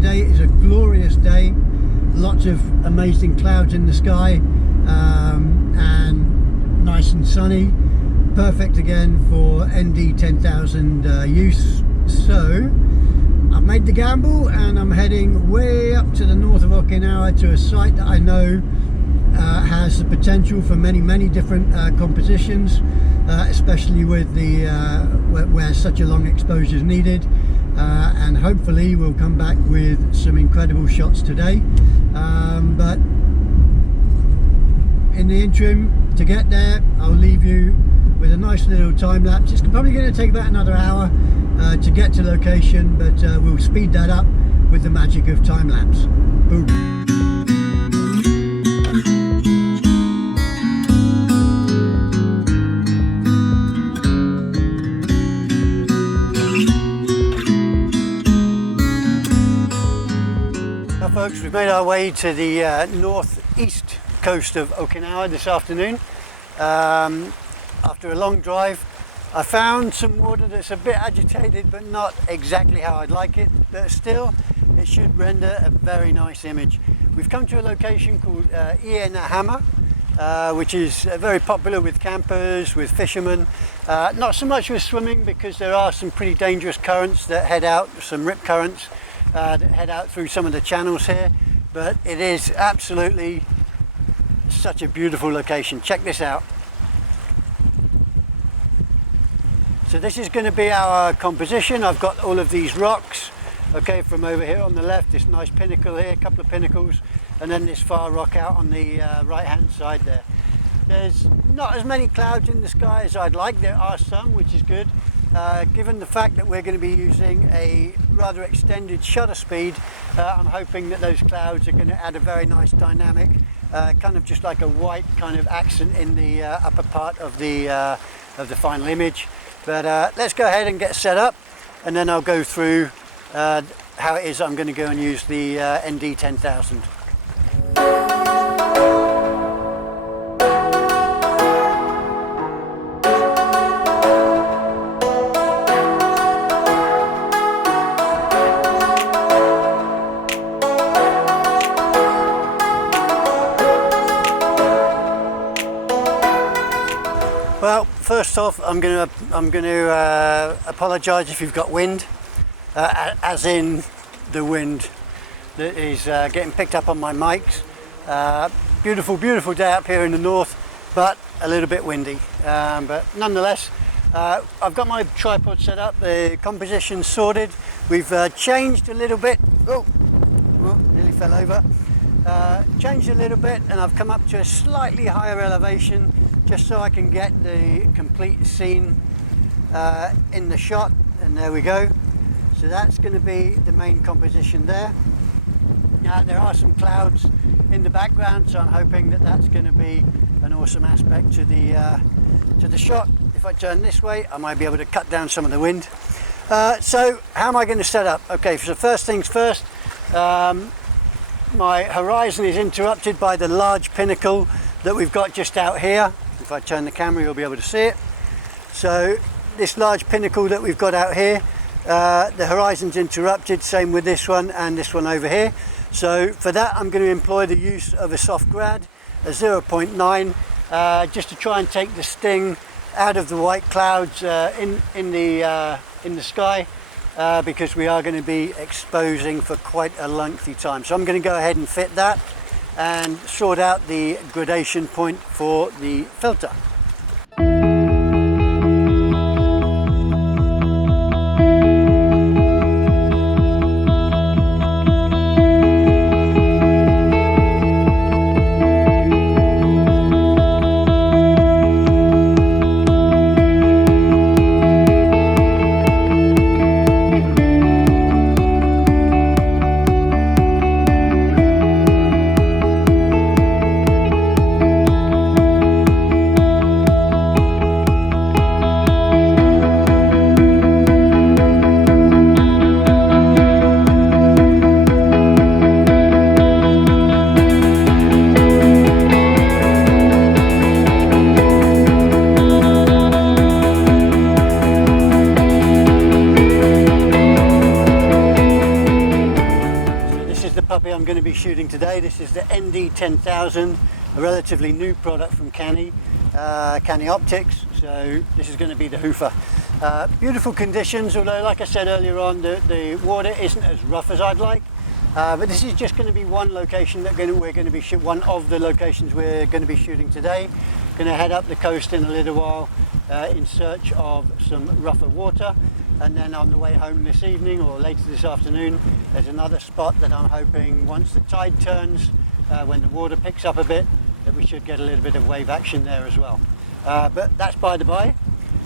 today is a glorious day, lots of amazing clouds in the sky, and nice and sunny, perfect again for ND10000 use. So I've made the gamble and I'm heading way up to the north of Okinawa to a site that I know has the potential for many different compositions, especially with the where such a long exposure is needed, and hopefully we'll come back with some incredible shots today, but in the interim, to get there, I'll leave you with a nice little time lapse. It's probably going to take about another hour to get to location, but we'll speed that up with the magic of time lapse. Boom. Now folks, we've made our way to the northeast coast of Okinawa this afternoon. After a long drive, I found some water that's a bit agitated, but not exactly how I'd like it, but still it should render a very nice image. We've come to a location called Ienahama, which is very popular with campers, with fishermen, not so much with swimming because there are some pretty dangerous currents that head out, some rip currents that head out through some of the channels here, but it is absolutely such a beautiful location. Check this out. So this is going to be our composition. I've got all of these rocks, okay, from over here on the left, this nice pinnacle here, a couple of pinnacles, and then this far rock out on the right hand side there. There's not as many clouds in the sky as I'd like. There are some, which is good. Given the fact that we're going to be using a rather extended shutter speed, I'm hoping that those clouds are going to add a very nice dynamic, kind of just like a white kind of accent in the upper part of the final image. But let's go ahead and get set up, and then I'll go through how it is I'm going to go and use the ND10000. Well, first off, I'm going to apologise if you've got wind, as in the wind that is getting picked up on my mics. Beautiful day up here in the north, but a little bit windy. But nonetheless, I've got my tripod set up, the composition sorted. We've changed a little bit. Oh, nearly fell over. Changed a little bit, and I've come up to a slightly higher elevation, just so I can get the complete scene in the shot, and there we go. So that's going to be the main composition there. Now there are some clouds in the background, so I'm hoping that that's going to be an awesome aspect to the shot. If I turn this way, I might be able to cut down some of the wind. So how am I going to set up? Okay, so first things first, my horizon is interrupted by the large pinnacle that we've got just out here. If I turn the camera, you'll be able to see it. So this large pinnacle that we've got out here, the horizon's interrupted, same with this one and this one over here. So for that, I'm going to employ the use of a soft grad, a 0.9, just to try and take the sting out of the white clouds in the sky, because we are going to be exposing for quite a lengthy time. So I'm going to go ahead and fit that and sort out the gradation point for the filter. is the puppy I'm going to be shooting today. This is the ND10000, a relatively new product from KANI, KANI Optics. So this is going to be the hoofer. Beautiful conditions, although like I said earlier on, the water isn't as rough as I'd like. But this is just going to be one location that we're going to be one of the locations we're going to be shooting today. Going to head up the coast in a little while in search of some rougher water, and then on the way home this evening or later this afternoon, there's another spot that I'm hoping once the tide turns, when the water picks up a bit, that we should get a little bit of wave action there as well. But that's by the by.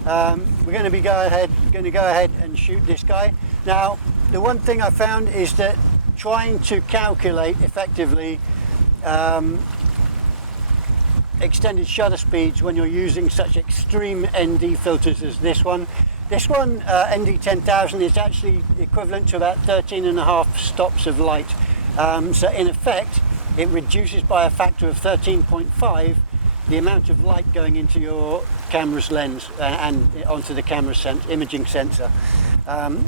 We're going to go ahead and shoot this guy. Now, the one thing I found is that trying to calculate effectively extended shutter speeds when you're using such extreme ND filters as this one. This one, ND10000, is actually equivalent to about 13.5 stops of light. So in effect, it reduces by a factor of 13.5 the amount of light going into your camera's lens and onto the camera's imaging sensor.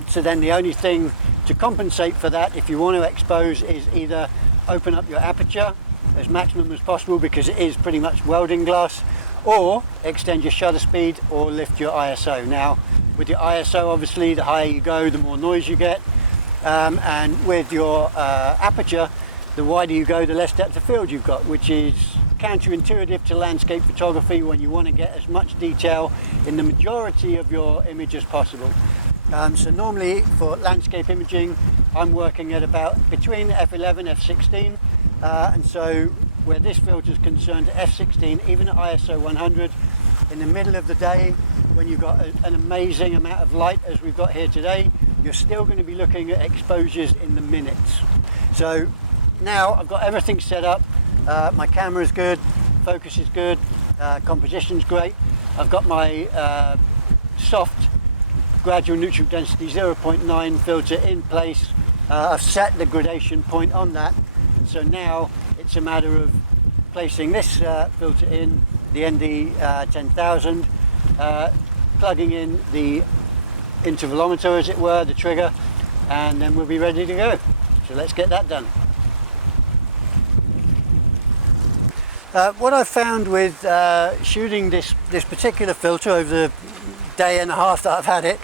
So then the only thing to compensate for that, if you want to expose, is either open up your aperture as maximum as possible, because it is pretty much welding glass, or extend your shutter speed or lift your ISO. Now, with your ISO, obviously, the higher you go, the more noise you get. And with your aperture, the wider you go, the less depth of field you've got, which is counterintuitive to landscape photography when you want to get as much detail in the majority of your image as possible. So normally for landscape imaging, I'm working at about between f11 f16, and so where this filter is concerned, f16, even at ISO 100, in the middle of the day, when you've got an amazing amount of light as we've got here today, you're still going to be looking at exposures in the minutes. So now I've got everything set up. My camera's good, focus is good, composition's great. I've got my soft gradual neutral density 0.9 filter in place. I've set the gradation point on that, and so now it's a matter of placing this filter in, the ND10000, plugging in the intervalometer, as it were, the trigger, and then we'll be ready to go. So let's get that done. What I've found with shooting this particular filter over the day and a half that I've had it,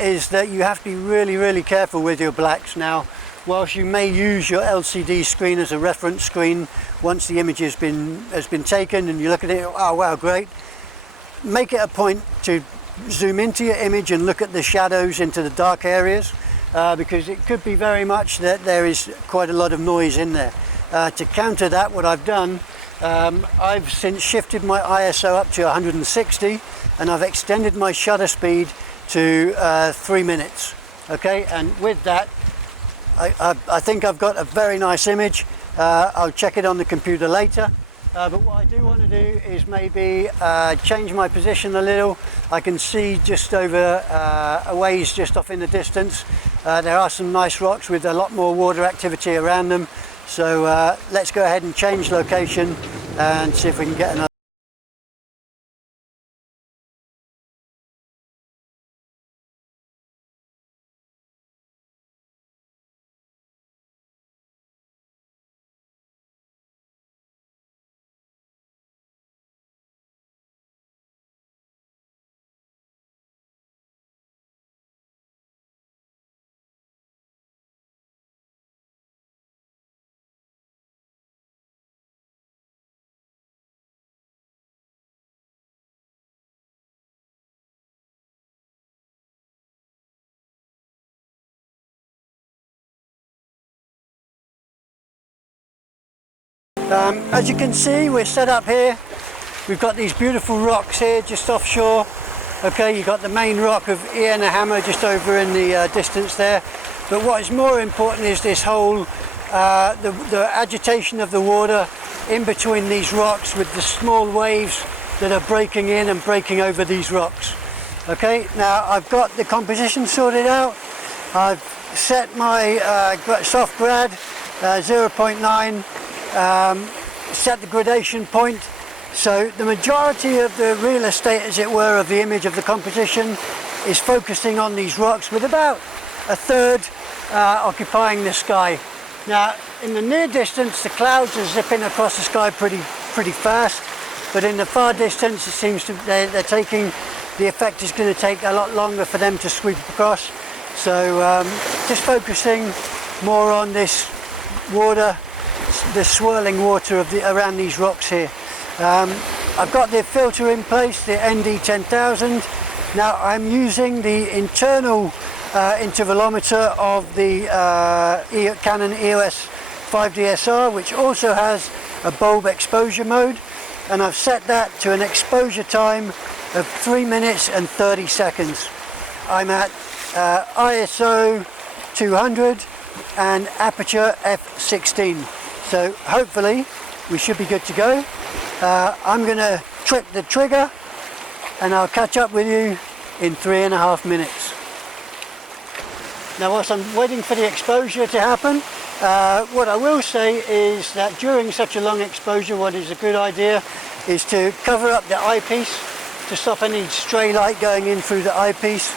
is that you have to be really careful with your blacks. Now, whilst you may use your LCD screen as a reference screen once the image has been taken and you look at it, oh wow, great, make it a point to zoom into your image and look at the shadows into the dark areas, because it could be very much that there is quite a lot of noise in there. To counter that, what I've done, I've since shifted my ISO up to 160, and I've extended my shutter speed to 3 minutes. Okay, and with that, I think I've got a very nice image. I'll check it on the computer later. But what I do want to do is maybe change my position a little. I can see just over a ways just off in the distance, there are some nice rocks with a lot more water activity around them. So let's go ahead and change location and see if we can get another. As you can see, we're set up here. We've got these beautiful rocks here just offshore. Okay, you've got the main rock of Iana Hammer just over in the distance there. But what is more important is this whole, the agitation of the water in between these rocks with the small waves that are breaking in and breaking over these rocks. Okay, now I've got the composition sorted out. I've set my soft grad 0.9, set the gradation point. So the majority of the real estate, as it were, of the image of the composition is focusing on these rocks, with about a third occupying the sky. Now in the near distance the clouds are zipping across the sky pretty fast, but in the far distance it seems to they're taking, the effect is going to take a lot longer for them to sweep across. So just focusing more on this water, the swirling water of around these rocks here. I've got the filter in place, the ND10000. Now I'm using the internal intervalometer of the Canon EOS 5DSR, which also has a bulb exposure mode, and I've set that to an exposure time of 3 minutes and 30 seconds. I'm at ISO 200 and aperture f16, so hopefully we should be good to go. I'm going to trip the trigger and I'll catch up with you in 3.5 minutes. Now whilst I'm waiting for the exposure to happen, what I will say is that during such a long exposure, what is a good idea is to cover up the eyepiece to stop any stray light going in through the eyepiece,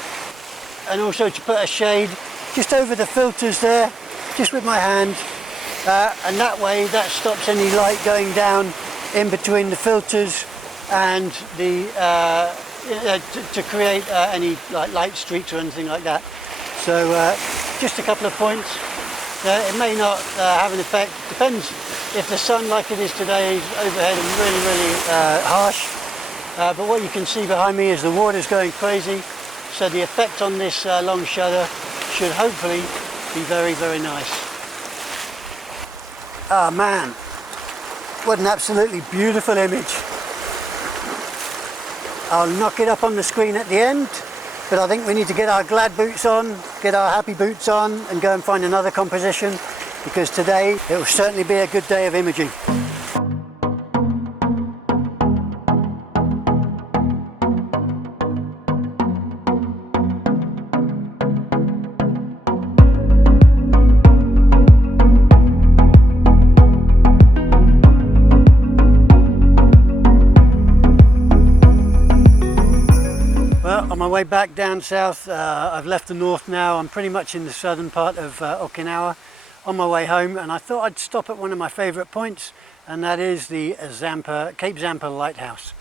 and also to put a shade just over the filters there, just with my hand, and that way that stops any light going down in between the filters and the to create any like light streaks or anything like that. So just a couple of points. It may not have an effect, depends if the sun like it is today is overhead and really harsh, but what you can see behind me is the water's going crazy, so the effect on this long shutter should hopefully be very nice. Ah man, what an absolutely beautiful image. I'll knock it up on the screen at the end, but I think we need to get our glad boots on, get our happy boots on, and go and find another composition, because today it will certainly be a good day of imaging. On my way back down south, I've left the north now. I'm pretty much in the southern part of Okinawa on my way home, and I thought I'd stop at one of my favourite points, and that is the Cape Zampa lighthouse.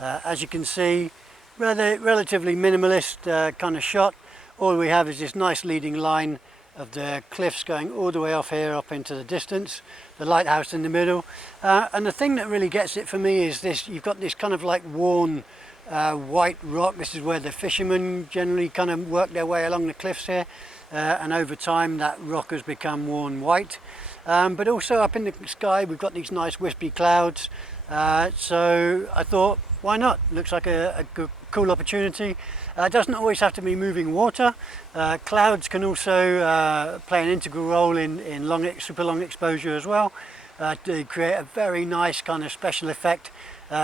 As you can see, relatively minimalist kind of shot. All we have is this nice leading line of the cliffs going all the way off here up into the distance, the lighthouse in the middle, and the thing that really gets it for me is this: you've got this kind of like worn white rock. This is where the fishermen generally kind of work their way along the cliffs here, and over time that rock has become worn white, but also up in the sky we've got these nice wispy clouds, so I thought, why not? Looks like a good, cool opportunity. It doesn't always have to be moving water. Clouds can also play an integral role in super long exposure as well, to create a very nice kind of special effect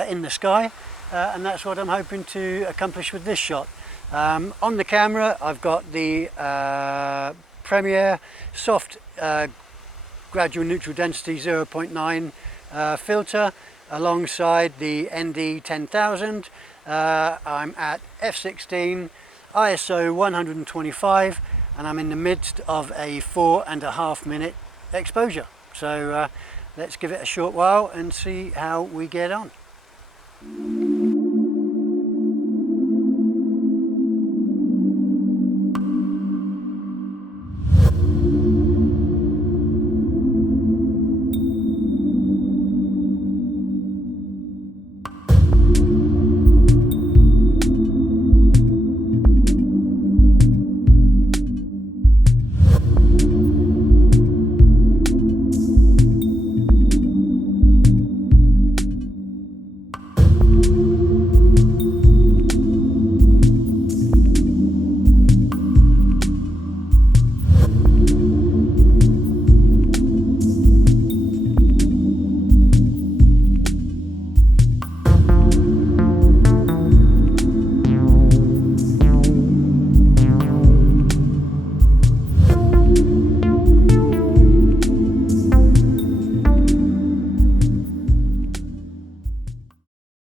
in the sky. And that's what I'm hoping to accomplish with this shot. On the camera I've got the Premiere Soft Gradual Neutral Density 0.9 filter alongside the ND10000. I'm at f16, ISO 125, and I'm in the midst of a 4.5 minute exposure. So let's give it a short while and see how we get on.